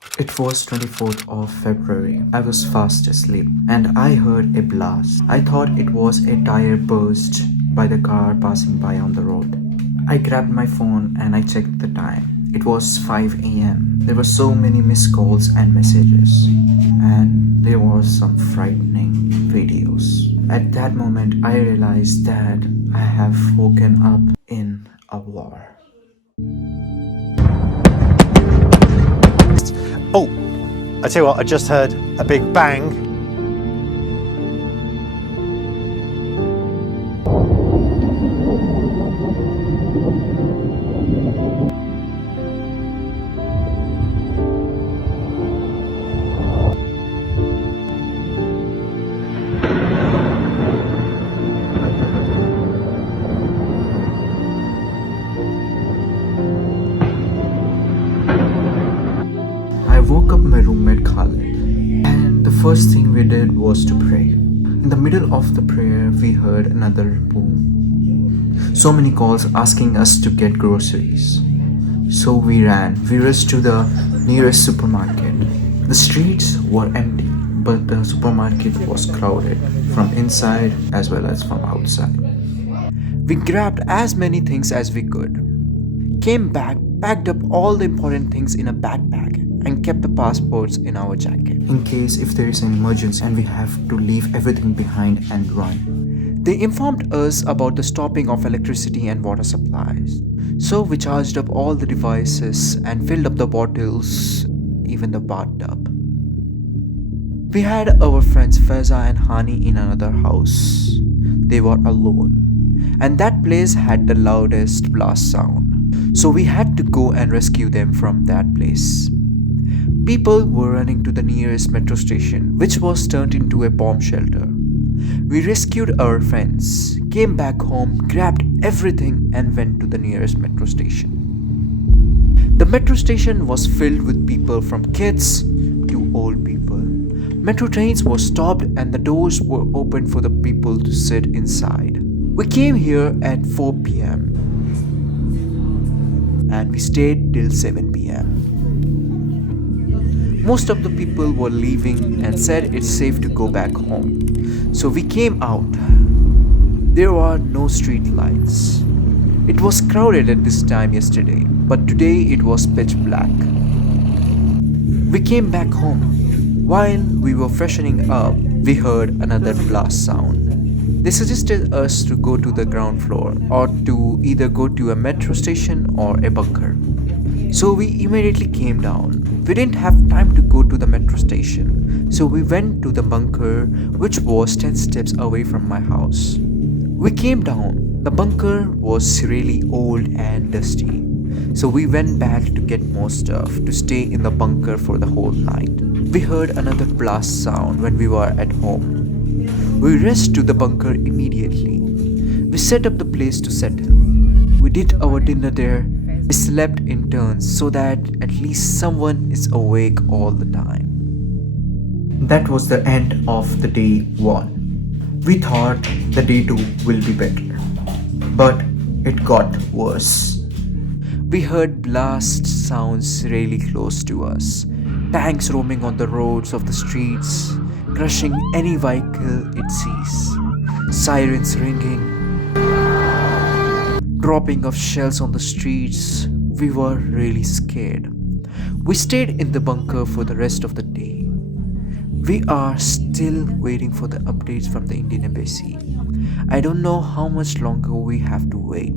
It was 24th of February. I was fast asleep and I heard a blast. I thought it was a tire burst by the car passing by on the road. I grabbed my phone and I checked the time. It was 5 a.m. There were so many missed calls and messages, and there was some frightening videos. At that moment, I realized that I have woken up in a war. Oh, I tell you what, I just heard a big bang. I woke up my roommate Khalid, and the first thing we did was to pray. In the middle of the prayer, we heard another boom. So many calls asking us to get groceries. So we ran. We rushed to the nearest supermarket. The streets were empty, but the supermarket was crowded from inside as well as from outside. We grabbed as many things as we could, came back, packed up all the important things in a backpack, and kept the passports in our jacket in case if there is an emergency and we have to leave everything behind and run. They informed us about the stopping of electricity and water supplies. So we charged up all the devices and filled up the bottles, even the bathtub. We had our friends Faiza and Hani in another house. They were alone, and that place had the loudest blast sound. So we had to go and rescue them from that place. People were running to the nearest metro station, which was turned into a bomb shelter. We rescued our friends, came back home, grabbed everything, and went to the nearest metro station. The metro station was filled with people from kids to old people. Metro trains were stopped and the doors were opened for the people to sit inside. We came here at 4 pm and we stayed till 7 pm. Most of the people were leaving and said it's safe to go back home. So we came out. There were no street lights. It was crowded at this time yesterday, but today it was pitch black. We came back home. While we were freshening up, we heard another blast sound. They suggested us to go to the ground floor or to either go to a metro station or a bunker. So we immediately came down. We didn't have time to go to the metro station, so we went to the bunker, which was 10 steps away from my house. We came down. The bunker was really old and dusty, so we went back to get more stuff to stay in the bunker for the whole night. We heard another blast sound when we were at home. We rushed to the bunker immediately. We set up the place to settle. We did our dinner there. We slept in turns so that at least someone is awake all the time. That was the end of the day 1. We thought the day 2 will be better, but it got worse. We heard blast sounds really close to us. Tanks roaming on the roads of the streets, crushing any vehicle it sees. Sirens ringing, dropping of shells on the streets. We were really scared. We stayed in the bunker for the rest of the day. We are still waiting for the updates from the Indian Embassy. I don't know how much longer we have to wait.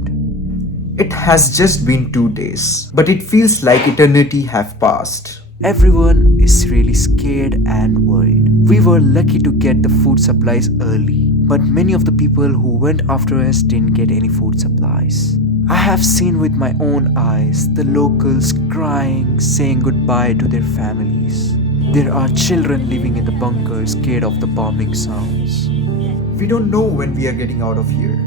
It has just been 2 days, but it feels like eternity have passed. Everyone is really scared and worried. We were lucky to get the food supplies early, but many of the people who went after us didn't get any food supplies. I have seen with my own eyes the locals crying, saying goodbye to their families. There are children living in the bunker scared of the bombing sounds. We don't know when we are getting out of here.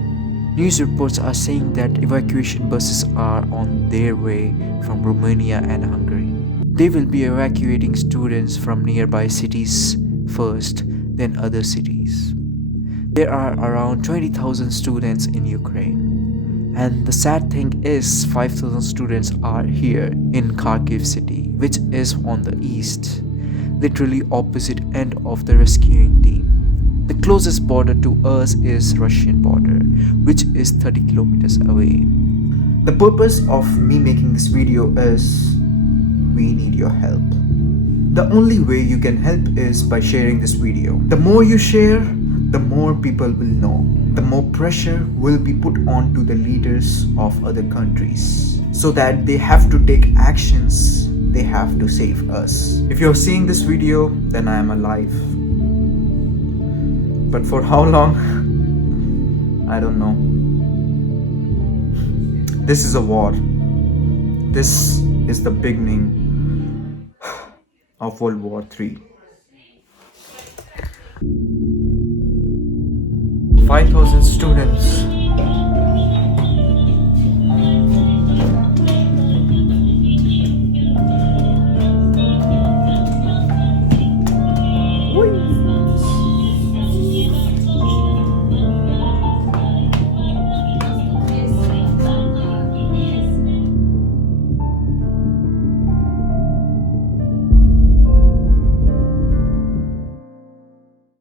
News reports are saying that evacuation buses are on their way from Romania and Hungary. They will be evacuating students from nearby cities first, then other cities. There are around 20,000 students in Ukraine, And the sad thing is, 5,000 students are here in Kharkiv city, which is on the east, literally opposite end of the rescuing team. The closest border to us is Russian border, which is 30 kilometers away. The purpose of me making this video is we need your help. The only way you can help is by sharing this video. The more you share, the more people will know. The more pressure will be put on to the leaders of other countries so that they have to take actions, they have to save us. If you're seeing this video, then I am alive. But for how long? I don't know. This is a war. This is the beginning of World War III. 5,000 students